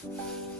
Thank you.